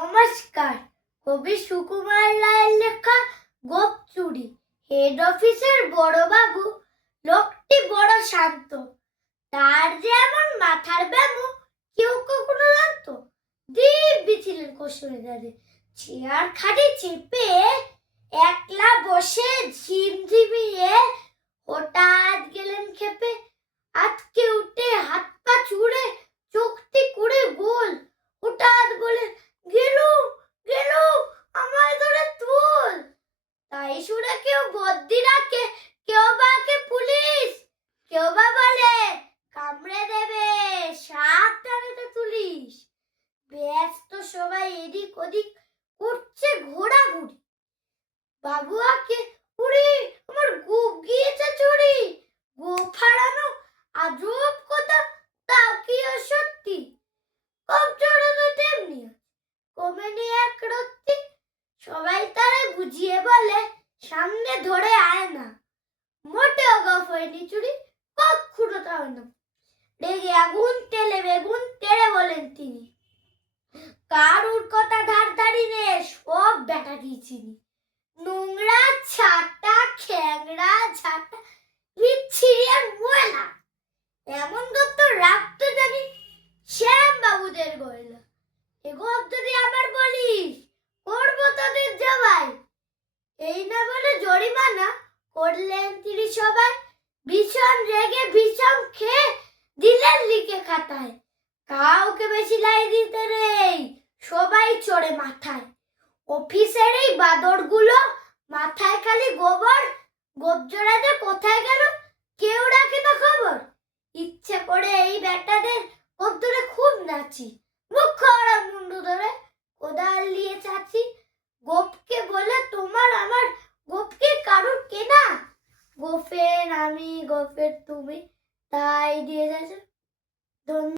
নমস্কার। কবি সুকুমার রায়ের লেখা গোপ চুরি। হেড অফিসের বড়বাবু লোকটি বড় শান্ত, তার যেমন মাথার ব্যামো কেউ কখনো জানতো। দিব্যি ছিলেন কসুরিদারে, চেয়ার খাটে চেপে একলা বসে ঝিমঝিমিয়ে হঠাৎ গেলেন খেপে। আজকে উঠে হাত পা চুড়ে চোখটি করে গোল, হঠাৎ বলে গেলুম গেলুম আমায় ধরে তুল। তাই শুনে কেউ বদ্যি ডাকে, কেউ বাকে পুলিশ, কেউ বা বলে কামড়ে দেবে সাবধানে তুলিস। ব্যস্ত সবাই এদিক ওদিক করছে ঘোরাঘুরি। বাবু আকে উড়ি আমার গোপ গিয়েছে চুরি। গোপ হারানো আজব কথা, তাও কি সত্যি? গোপ চড়ানো তেমনি কমেনি এক রত্তি। সবাই তারে বুঝিয়ে বলে সামনে ধরে আয় না, মোটেও গোপ হয়নি চুরি, কক্ষুরো তাও না। রেগে আগুন তেলে বেগুন তেড়ে বলেন তিনি, কারুর কথা ধার ধারি নে, সব বেটা দিয়েছিনি। নোংরা ছাটা খ্যাংরা ঝাঁটা বিচ্ছিরি আর ময়লা, এমন গোপ তো রাখতে জানি শ্যাম বাবুদের গয়লা। এ গোপ যদি আবার বলিস করবো তোদের জবাই। এই না বলে জরিমানা করলেন তিনি সবাই। ভীষণ রেগে ভীষণ খেয়ে দিলেন লিখে খাতায়, কাউকে বেশি লাই দিতে নেই, সবাই চড়ে মাথায়। অফিসের এই বাদরগুলো মাথায় খালি গোবর, গোপ জোড়াতে কোথায় গেল কেউ রাখে না খবর। ইচ্ছে করে এই বেটাদের গোপ ধরে খুব নাচি, মুখ খড়া মুন্ডু ধরে কোদাল নিয়ে চাচি। গোপকে বলে তোমার আমার, গোপকে কারুর কেনা, গোফের আমি গোফের তুমি, তাই দিয়ে যাচ্ছে।